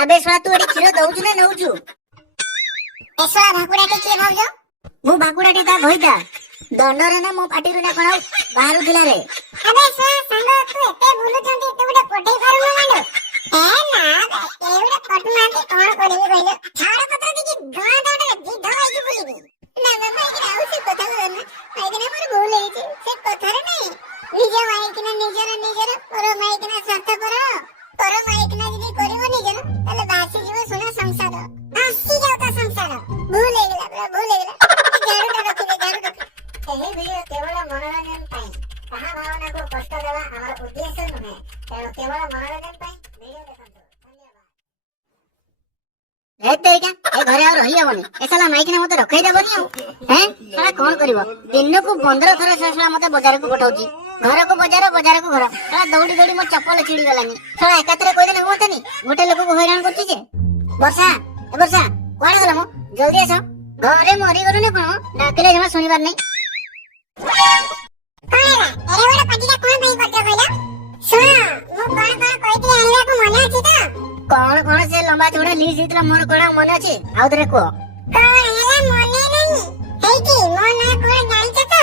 আবে শালা তুই এটি କ୍ଷୀର ଦଉଛୁ ନା ନଉଛୁ? ଏ ଶଳା ଭାକୁଡାଟି କିଏ ଭାଉଜ? ମୁଁ ଭାକୁଡାଟି ତା ଭଇତା। ଦଣ୍ଡରେ ନା ମୋ ପାଟିରୁ ନା କଣ ବାହାରୁଥିଲା ରେ। ଆବେ ଶଳା ସାଙ୍ଗ ତୁ ଏତେ ବୁଲୁଛନ୍ତି ତୁ ଗୋଟେ ପଟେଇ ପାରୁନୁ ମାଣ୍ଡ? ଏ ନା ବେ ଏ ଗୋଟେ ପଟୁନାହାନ୍ତି କଣ କରିବି କହିଲ? ଝାଡ ପତ୍ର ଦେଖି ଗାଁ ଦାଣ୍ଡରେ ବିଧ ହେଇକି ବୁଲିବି। ନା ନା ମାଇକିନା ଆଉ ସେ କଥା କହନା। ମାଇକିନା ମୋର ଭୁଲ ହେଇଛି ସେ କଥାରେ ନାଇଁ। ନିଜ ମାଇକିନା ନିଜର ପର ମାଇକିନା ସ୍ୱାର୍ଥପର। ପର ମାଇକିନା ଯଦି କରିବ ନିଜର ତାହେଲେ ଭାସିଯିବ ସୁନା ସଂସାର। ଭାସି ଯାଉ ତା ସଂସାର। ଭୁଲ ହେଇଗଲା ପୁରା ଭୁଲ ହେଇଗଲା। ଝାଡୁଟା ରଖିଦେ ଝାଡୁ ରଖ। ଏହି ଭିଡିଓ କେବଳ ମନୋରଞ୍ଜନ ପାଇଁ। କାହା ଭାବନାକୁ କଷ୍ଟ ଦେବା ଆମର ଉଦ୍ଦେଶ୍ୟ ନୁହେଁ। ତେଣୁ କେବଳ ମନୋରଞ୍ଜନ ପାଇଁ ଭିଡିଓ ଦେଖନ୍ତୁ। ଏ ତେରିକା ଏ ଘରେ ଆଉ ରହିହବନି। ଏ শালা ମାଇକିନା ମତେ ରଖେଇ ଦେବନି ଆଉ। ହେଁ শালা କଣ କରିବ? ଦିନକୁ 15 ଥର ସେ শালা ମତେ ବଜାରକୁ ପଠାଉଛି। ଘରକୁ ବଜାର ବଜାରକୁ ଘର। শালা ଦୌଡ଼ି ଦୌଡ଼ି ମୋ ଚପଲ ଛିଡ଼ି ଗଲାନି। শালা ଏକାଥରେ କହିଦେଲେ ହୁଅନ୍ତାନି। ଗୋଟେ ଲୋକକୁ ହଇରାଣ କରୁଛି ଯେ। ବର୍ଷା ଏ ବର୍ଷା କୁଆଡେ ଗଲ ମ? ଜଲ୍ଦି ଆସ। ଘରେ ମରିଗଲୁ ନା କଣ? ଡାକିଲେ ଜମା ଶୁଣିବାର ନାହିଁ। କଣ ହେଲା? ଏରେ ଗୋଟେ ପାଟିଟା କଣ ପାଇଁ କରିଛ କହିଲ? ଶୁଣ ମୁଁ କଣ କହିଥିଲି ଆଣିବାକୁ ମନେ ଅଛି ତ? କଣ ସେ ଲମ୍ବା ଚଉଡ଼ା ଲିଷ୍ଟ ହେଇଥିଲା ମୋର କଣ ମନେ ଅଛି? ଆଉ ଥରେ କୁହ। କଣ ହେଲା ମନେ ନାହିଁ? ହେଇଟି ମୋ ନାଁ କଣ ଜାଣିଛ ତ?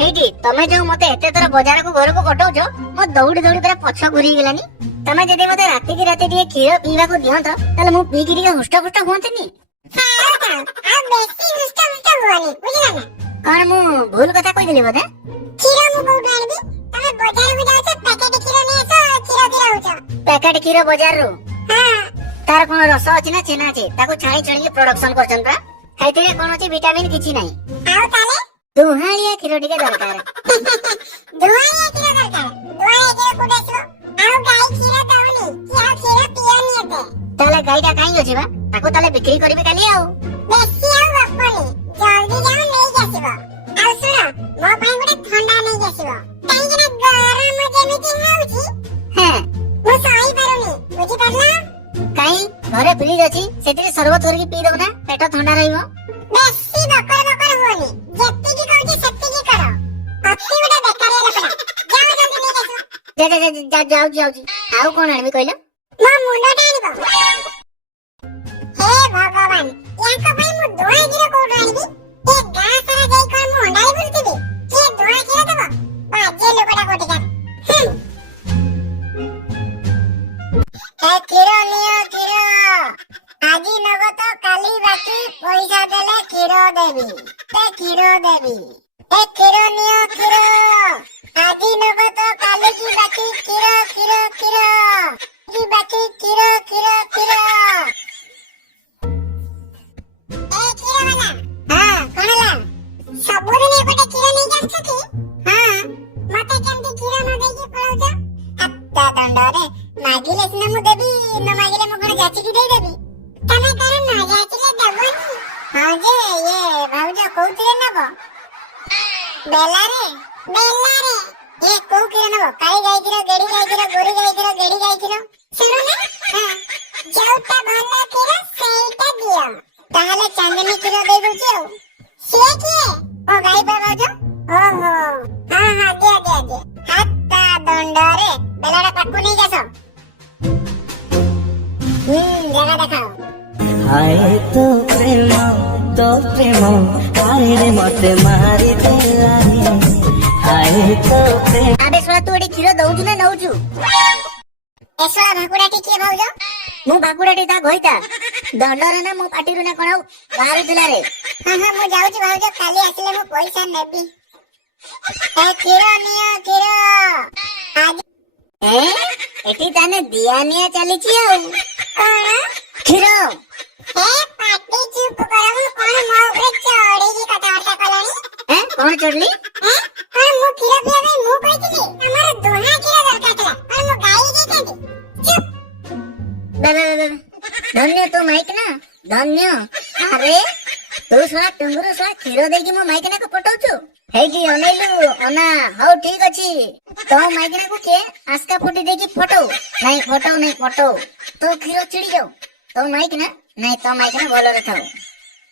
ହେଇଟି ତମେ ଯୋଉ ମତେ ଏତେ ଥର ବଜାରକୁ ଘରକୁ ପଠଉଛ ମୋ ଦୌଡ଼ି ଦୌଡ଼ି ପୁରା ପଛ ଘୁରି ଗଲାନି। ତମେ ଯଦି ମତେ ରାତିକି ରାତି ଟିକେ କ୍ଷୀର ପିଇବାକୁ ଦିଅନ୍ତ ତାହେଲେ ମୁଁ ପିଇକି ଟିକେ ହୁଷ୍ଟପୁଷ୍ଟ ହୁଅନ୍ତିନି। ଆଉ ବେଶୀ ହୁଷ୍ଟ ହୁଅନି ବୁଝିଲ ନା? କଣ ମୁଁ ଭୁଲ କଥା କହିଦେଲି ବୋଧେ? କ୍ଷୀର ମୁଁ କୋଉଠୁ ଆଣିବି? ତମେ ବଜାରକୁ ଯାଉଛ ପ୍ୟାକେଟ କ୍ଷୀର ନେଇ ଆସ କ୍ଷୀର ହଉଛ। ପ୍ୟାକେଟ କ୍ଷୀର ବଜାରରୁ? ହଁ। ତାର କଣ ରସ ଅଛି ନା ଛେନା ଅଛି? ତାକୁ ଛାଣି ଛାଣିକି ପ୍ରଡକ୍ସନ କରୁଛନ୍ତି ପରା। ଖାଇଥିଲେ କଣ ଅଛି ଭିଟାମିନ କିଛି ନାହିଁ। ଆଉ ତାହେଲେ ଦୁହାଳିଆ କ୍ଷୀର ଟିକେ ଦରକାର। ଦୁହାଳିଆ କ୍ଷୀର ଦରକାର? ଦୁହାଳିଆ କ୍ଷୀର କୋଉଠି ଆସିବ? ଆଉ ଗାଈ କ୍ଷୀର ଦଉନି କି ଆଉ କ୍ଷୀର ପିଅନି ଏତେ। ତାହେଲେ ଗାଈଟା କାହିଁ ଅଛି ବା? ତାକୁ ତାହେଲେ ବିକ୍ରି କରିବି କାଲି ଆଉ। ବେଶୀ ଆଉ ଗପନି ଜଲ୍ଦି ଯାଅ ନେଇକି ଆସିବ। ଆଉ ଶୁଣ ମୋ ପାଇଁ ଗୋଟେ ଥଣ୍ଡା ନେଇକି ଆସିବ। କାହିଁକି ନା ଗରମ ଯେମିତି ହଉଛି ହେଁ ମୁଁ ସହି ପାରୁନି ବୁଝିପାରିଲ? କାହିଁ ଘରେ ଫ୍ରିଜ ଅଛି ସେଥିରେ ସରବତ କରିକି ପିଇ ଦଉନା ପେଟ ଥଣ୍ଡା ରହିବ। ବେଶୀ ବକର ହୁଅନି ଯେତିକି କହୁଛି ସେତିକି କର। ଅତି ଗୋଟେ ବେକାରିଆ ଲୋକଟା। ଯାଅ ଜଲ୍ଦି ନେଇକି ଆସିବ। ଯାଉଛି। ଆଉ କଣ ଆଣିବି କହିଲ? ମୋ ମୁଣ୍ଡଟା ଆଣିବ। ହେ ଭଗବାନ ୟାଙ୍କ ପାଇଁ ମୁଁ ଦୁହାଁ କ୍ଷୀର କୋଉଠୁ ଆଣିବି? ଏ ଗାଁ ସାରା ଯାଇ କଣ ମୁଁ ଅଣ୍ଡାଳି ବୁଲୁଥିବି? କିଏ ଦୁହାଁ କ୍ଷୀର ଦବ? ବାଜେ ଲୋକଟା କୋଠିକାର। ଏ କ୍ଷୀର ନିଅ କ୍ଷୀର। ଆଜି ନବ ତ କାଲି ବାକି ପଇସା ଦେଲେ କ୍ଷୀର ଦେବି। କ୍ଷୀର ଦେବି। ଏ କ୍ଷୀର ନିଅ କ୍ଷୀର। ଆଜି ନବ ତ କାଲି କି ବାକି କ୍ଷୀର କି ବାକି କ୍ଷୀର। ଏ କ୍ଷୀର ବାଲା। ହଁ କଣ ହେଲା? ସବୁଦିନ ଏପଟେ କ୍ଷୀର ନେଇକି ଆସୁଛ କି? ହଁ ମତେ କେମିତି କ୍ଷୀର ନ ଦେଇକି ପଳଉଛ? ଆତ୍ତା ଦଣ୍ଡରେ ମାଗିଲେ ସିନା ମୁଁ ଦେବି ନ ମାଗିଲେ ମୁଁ କଣ ଯାଚିକି ଦେଇଦେବି? ତମେ କଣ ନ ଯାଚିଲେ ଦେବନି? ହଁ ଯେ ଇଏ ଭାଉଜ କୋଉଥିରେ ନବ? ବେଲାରେ? ଏ କୋଉ କ୍ଷୀର ନବ? କାଳି ଗାଈ କ୍ଷୀର, ଗେଡି ଗାଈ କ୍ଷୀର, ଗୋରି ଗାଈ କ୍ଷୀର, ଗେଡି ଗାଈ କ୍ଷୀର? ଶୁଣୁନା ଯୋଉଟା ଭଲ କ୍ଷୀର ସେଇଟା ଦିଅ। ତାହେଲେ ଚାନ୍ଦନୀ କ୍ଷୀର ଦେଇ ଦଉଛି ଆଉ। ସିଏ କିଏ? ଓ ଗାଈ ପା ଭାଉଜ। ଓହୋ ହଁ ଦିଅ। ହାତ ଦଣ୍ଡରେ ବେଲାଟା ପାଖକୁ ନେଇକି ଆସ। ଜାଗା ଦେଖାଅ। हाय तो प्रेम हाय रे मते मारी देलानी हाय तो प्रेम। ଆବେ ଶଳା ତୁ ଏଠି କ୍ଷୀର ଦଉଛୁ ନା ନଉଛୁ? ଏ ଶଳା ଭାକୁଡାଟି କିଏ ଭାଉଜ? ମୁଁ ଭାକୁଡାଟି ତା ଭଇତା। ଦଣ୍ଡରେ ନା ମୋ ପାଟିରୁ ନା କଣ ବାହାରୁଥିଲା ରେ। ହଁ ମୁଁ ଯାଉଛି ଭାଉଜ କାଲି ଆସିଲେ ମୁଁ ପଇସା ନେବି। ଏ କ୍ଷୀର ନିଅ କ୍ଷୀର। ଏଠି ତାନେ ଦିଆ ନିଆ ଚାଲିଛି ଆଉ। କଣ? କ୍ଷୀର। ଏ ପାଟି ଚୁପ କର। ମୁଁ କଣ ମୋ ଉପରେ ଚଢିକି କଥାବାର୍ତ୍ତା କଲଣି? କଣ ଚଢିଲି? କଣ ମୁଁ କ୍ଷୀର ପିଇବା ପାଇଁ ମୁଁ କହିଥିଲି? ଆମର ଦୁହାଁ କ୍ଷୀର ଦରକାର ଥିଲା। କଣ ମୁଁ ଗାଈ ଦେଇଥାନ୍ତି? ଚୁପ। ଧନ୍ୟ ତୋ ମାଇକିନା ଧନ୍ୟ। ଆରେ ତୁ ଶଳା ଟୁଙ୍ଗୁରୁ ଶଳା କ୍ଷୀର ଦେଇକି ମୋ ମାଇକିନାକୁ ପଠଉଛୁ? ହେଇକି ଅନେଇଲୁ ଅନା। ହଉ ଠିକ ଅଛି। ତୋ ମାଇକିନାକୁ କିଏ ଆସ୍କା ଫୁଟି ଦେଇକି ଫଟଉ? ନାଇଁ ଫଟଉ। ତୋ କ୍ଷୀର ଚିଡ଼ି ଯାଉ। ତୋ ମାଇକିନା ଭଲରେ ଥାଉ।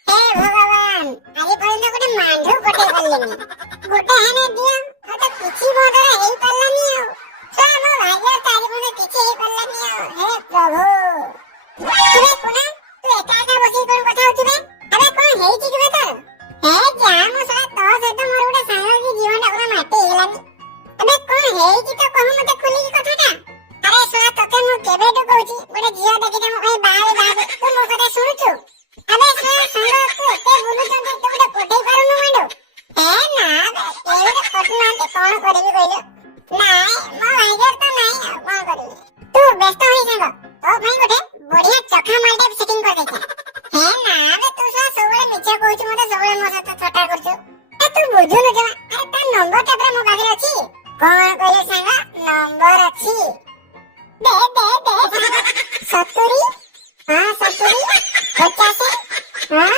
हे भगवान आଜି ପର୍ଯ୍ୟନ୍ତ ଗୋଟେ ମାଣ୍ଡୁ ପଠେଇ ପାରିଲେନି। ଗୋଟେ ହାନେ ଦିଅ ଆଉ ତ କିଛି ବଦଳ ହେଇ ପାରିଲାନି ଆଉ। ମୋ ଭାଗ୍ୟ ତାରି ପର୍ଯ୍ୟନ୍ତ କିଛି ହେଇ ପାରିଲାନି ଆଉ। हे प्रभु। ଝିଅ ଦେଖିଦବ କହି ବାହା ତୁ ମୋ କଥା ଶୁଣୁଛୁ? ଆବେ ସାଙ୍ଗ ତୁ ଏତେ ବୁଲୁଛନ୍ତି ତୁ ଗୋଟେ ପଠେଇ ପାରୁନୁ ମାଣ୍ଡୁ? ନା କେହି ଗୋଟେ ପଠୁନାହାନ୍ତି କଣ କରିବି କହିଲୁ? ନାଇଁ ମୋ ଭାଗ୍ୟରେ ତ ନାଇଁ ଆଉ କଣ କରିବି? ତୁ ବ୍ୟସ୍ତ ହୋଇ ସାଙ୍ଗ ତୋ ପାଇଁ ଗୋଟେ ବଢିଆ ଚଖା ମାଲଟେ ସେଟିଂ କରିଦେଇଛି। ନା ବେ ତୁ ସବୁବେଳେ ମିଛ କହୁଛୁ ମତେ ସବୁବେଳେ ମୋ ସହିତ ଥଟ୍ଟା କରୁଛୁ। ତୁ ବୁଝୁନୁ ଜମା। ଆରେ ତା ନମ୍ବର ଟା ମୋ ପାଖରେ ଅଛି। କଣ କହିଲୁ ସାଙ୍ଗ? ନମ୍ବର ଅଛି। ଦେ 70 ହଁ 70 50 ହଁ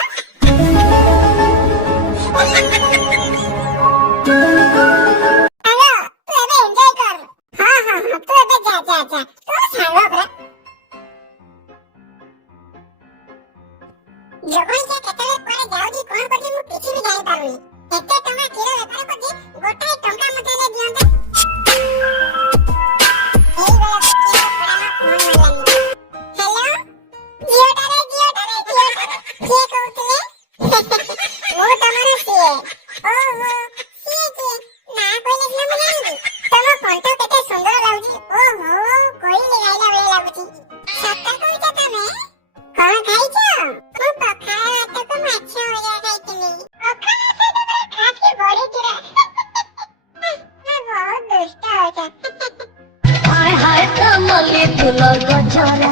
हाय हाय कमले फूल गजरा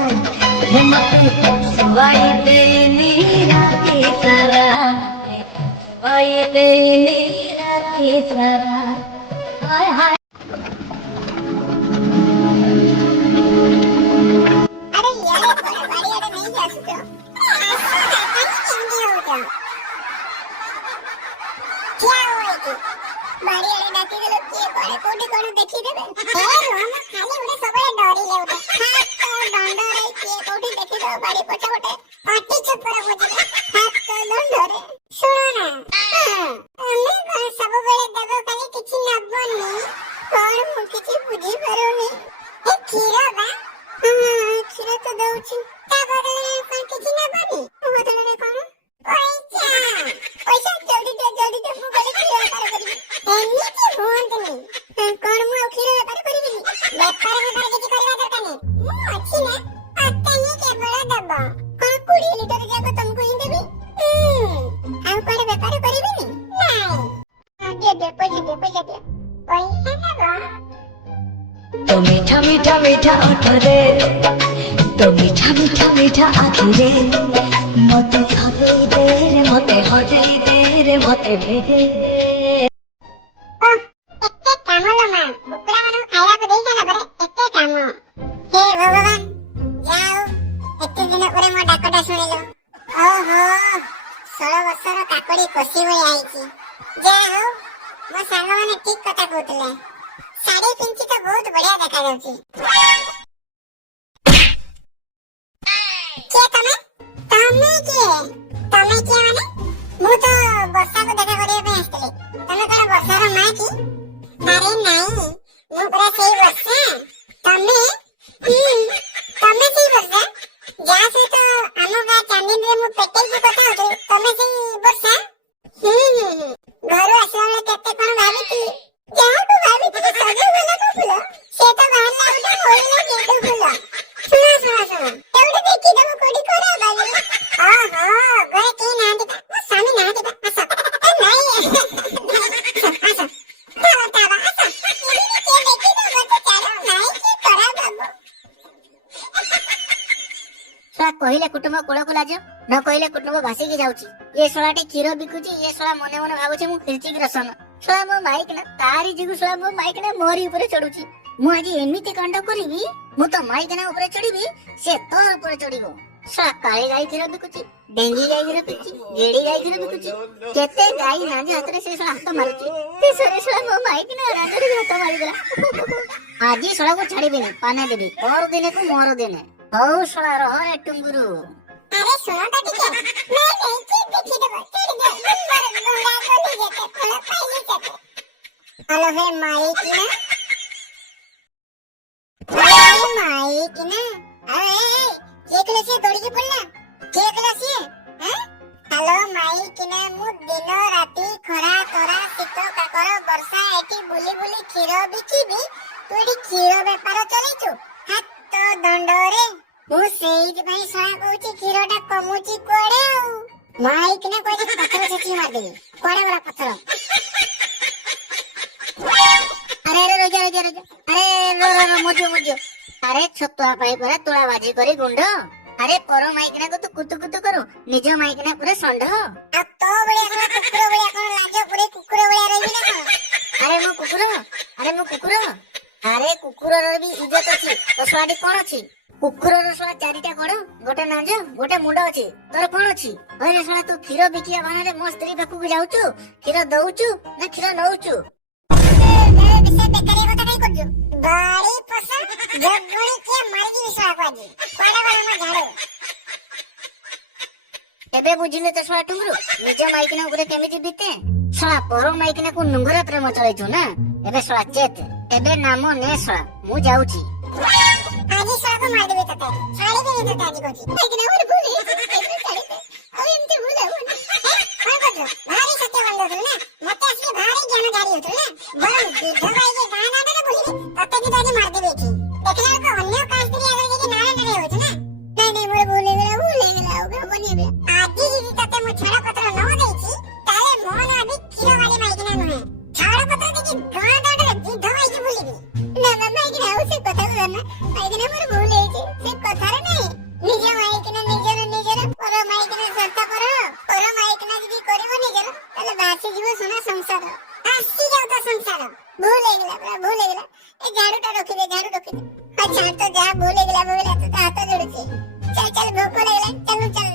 हे मते सुवाई देनी राती सारा सुवाई देनी राती सारा हाय हाय अरे यार बड़ी अरे नहीं जा सकते क्या हुआ कि बड़ी अरे डाकी दे लोग किए बड़े कोडी कोण देखि देबे ए हम खाली उडे सबले डरी ले उडे हाथ तो दंड रे किए कोडी देखि दो बड़ी पछा उडे पाटी चुप कर बुझे हाथ तो दंड रे सुनो ना हमें कोन सब बेले देबो खाली किछि नबनी कोन मु किछि बुझी पारोनी ए खीरा बा खीरा तो दउछि ता बदले कोन किछि नबनी बदले कोन पैसा जल्दी दे मु गले खीरा बेपार करिबी एମିତି हुଅନ୍ତୁନି कोन मु खीरा बेपार करिबी बेपार किछि करबा दरकार नहीं मु अछि ना आता ही केवल दब कोन 20 लीटर जाको तुमको ही देबी आ कोन बेपार करिबी नहीं दे पैसा दे पैसा तो मीठा मीठा मीठा ओठरे तो मीठा मीठा मीठा आखिरे मते हदेई दे रे मते हदेई दे रे मते भेदे एते काम लो मां कुकुड़ा मानो खाइला को देई साला परे एते काम हे भगवान जाओ एते दिन परे मो डाकटा सुनिलो ओहो 16 वर्षर काकड़ी कोसी होई आइची जा हो मो सांग माने ठीक कथा कहतले साड़ी पिंची तो बहुत बढ़िया देखा जाउची के तमे के माने मु तो वर्षा को देखा करिया पे आस्तले तमे कोन वर्षार मां की अरे नहीं मु पूरा सही वर्षा तमे सही वर्षा जा से तो आमो गा चांदिन रे मु पेटे की कथा होते तमे सही वर्षा घरु आसला केते कोन भाबिती ଯାହା ତୁ ଭାବିଥିଲୁ ସବୁ ଗୋଲାପ ଫୁଲ ସେ ତ ବାହାରିଲା ଗୋଟେ ମରିଲା ଗେଣ୍ଡୁ ଫୁଲ ଶୁଣ ଏଉଟେ ଦେଖିଦବୁ କୋଉଠି ଖରାପ ବାଲି ଓହୋ ଘରେ କେହି ନାହାନ୍ତି ତା ମୋ ସ୍ୱାମୀ ନାହାନ୍ତି ତା ଆସ ନାଇଁ ଆସ ତାବା ଆସ ଏମିତି କିଏ ଦେଖିଦବ ତ ଚାଲ ନାଇଁ କି ଖରାପ ହବ ଶଳା କହିଲେ କୁଟୁମ୍ବ କୂଳକୁ ଲାଜ ନ କହିଲେ କୁଟୁମ୍ବ ଭାସିକି ଯାଉଛି ଏ ଶଳାଟି କ୍ଷୀର ବିକୁଛି ଏ ଶଳା ମନେ ମନେ ଭାବୁଛି ମୁଁ ହିର୍ତ୍ତିକ ରୋଶନ ଶଳା ମୋ ମାଇକ ନା ତାରି ଯୋଗୁ ଶଳା ମୋ ମାଇକ ନା ମୋରି ଉପରେ ଚଢୁଛି ମୁଁ ଆଜି ଏମିତି କାଣ୍ଡ କରିବି ମୁଁ ତ ମାଇକ ନା ଉପରେ ଚଢିବି ସେ ତୋ ଉପରେ ଚଢିବ ଶଳା କାଳି ଗାଈ କ୍ଷୀର ବିକୁଛି ଡେଙ୍ଗି ଗାଈ କ୍ଷୀର ବିକୁଛି ଗେଡି ଗାଈ କ୍ଷୀର ବିକୁଛି କେତେ ଗାଈ ନାଞ୍ଜ ହାତରେ ସେ ଶଳା ହାତ ମାରୁଛି ଶେଷରେ ଶଳା ମୋ ମାଇକ ନା ରାଜରେ ହାତ ମାରିଦେଲା ଆଜି ଶଳାକୁ ଛାଡିବିନି ପାନେ ଦେବି ପର ଦିନକୁ ମୋର ଦିନେ ହଉ ଶଳା ରହରେ ଟୁଙ୍ଗୁରୁ अरे सुनो तो ठीक है मैं नहीं की देखी दबा चढ़ गया नंबर गोला गोली जेते फल पाइले चते हेलो हे माई की ना अरे केकले से दौड़ी के पड़ना केकला से हैं हेलो माई की ना मु दिन राती खरा तोरा शीत काकर वर्षा एटी बुली बुली क्षीर बिकिबी तू एटी क्षीर व्यापार चलेछु हाथ दंड रे मु ସେଇଥିପାଇଁ ଶଳା କହୁଛି କ୍ଷୀରଟା କମୁଛି କୁଆଡେ ଆଉ। ମାଇକ୍ ନା କହିଛି ପଥର ଛେଚି ମାରିଦେବି। କୁଆଡେ ଗଲା ପଥର? अरे अरे रोजा रोजा रोजा अरे रो रो रो मुझे अरे छतुआ पाई परा तुला बाजी करी गुंड अरे पर माइकना को तू कुतु कुतु करू निज माइकना पूरा संड ଆଉ ତୋ ଭଳିଆ କଣ କୁକୁର ଭଳିଆ କଣ ଲାଜ ପୁରେଇ କୁକୁର ଭଳିଆ ରହିବି ନା କଣ? अरे मु कुकुर अरे कुकुरर भी इज्जत अछि तो स्वाडी कोन अछि कुकुरर सला चारिटा गोड़ गोटे नांज गोटे मुंड अछि तोर कोन अछि अरे सला तू क्षीर बिकिया बानारे मो स्त्री पाखु को जाउचु क्षीर दउचु ना क्षीर नउचु ବିଷୟ ବେକାରିଆ କଥା କାଇଁ କରୁଛୁ? ବାଡି ପଶା ଜଗୁଣି କିଏ ମାରିକି ଶଳାକୁ ଆଜି। କୁଆଡେ ଗଲା ମୋ ଝାଡୁ? एबे बुझिले तो सला टुंगरु निज माइकना उपरे केमिति बिते सला पर माइकना को नुंगरा प्रेम चलैछु ना एबे सला चेत एबे नाम ने सला मु जाउची ଆଜି ଶଳାକୁ ମାରିଦେବି ତତେ। ଛାଡ଼ିବିନି ତତେ ଆଜି କହୁଛି। ମାଇକିନା ମୋର ଭୁଲ ହେଇଛି। ଏଇଥିରେ ଛାଡ଼ିଦେ। ଆଉ ଏମିତି ଭୁଲ ହବନି। କଣ କରୁଛୁ? ଭାରି ସତ୍ୟ ବନ୍ଦ ହଉଥିଲୁ ନା? ମତେ ଆସିକି ଭାରି ଜ୍ଞାନ ଜାରି ହଉଥିଲୁ ନା? ବରଂ ବିଧବା ହେଇକି ଗାଁ ନାଁଟାରେ ବୁଲିବି ତତେ କିନ୍ତୁ ଆଜି ମାରିଦେବି ଏଠି। ଦେଖିଲା ବେଳକୁ ଅନ୍ୟ କାହା ସ୍ତ୍ରୀ ଆଗରେ ଯାଇକି ନାଁ ନାଁଟାରେ ହଉଛୁ ନା? ନାଇଁ ନାଇଁ ମୋର ଭୁଲ ହେଇଗଲା ଆଉ ହବନି ଏବେ। ଆଜି ଯଦି ତତେ ମୁଁ ଛାଡ଼ପତ୍ର ନ ଦେଇଛି ତାହେଲେ ମୋ ନାଁ ବି କ୍ଷୀରବାଲି ମାଇକିନା ନୁହେଁ। ଛାଡ଼ପତ୍ର ଦେଇକି ଗାଁ ଦାଣ୍ଡରେ ବିଧବା ହେଇକି ବୁଲିବି। ନା ନା ମାଇକିନା ଆଉ ସେ କଥା କହନା। ମାଇକିନା ମୋର ଭୁଲ ହେଇଛି। ସେ କଥାରେ ନାହିଁ। ନିଜ ମାଇକିନା ନିଜର ପର ମାଇକିନା ସନ୍ତା ପର ମାଇକିନା ଯଦି କରିବ ନିଜର ତାହେଲେ ଭାସିଯିବ ସୁନା ସଂସାର। ଆସିଯାଉ ତ ସଂସାର। ଭୁଲ ହେଇଗଲା ପୁରା ଭୁଲ ହେଇଗଲା। ଏ ଝାଡୁଟା ରଖିଦେ ଆଉ ଛାଡ଼ ତ ଯାହା ଭୁଲ ହେଇଗଲା ତୋ ହାତ ଯୋଡୁଛି। ଚାଲ ଭୋକ ଲାଗିଲା ଚାଲ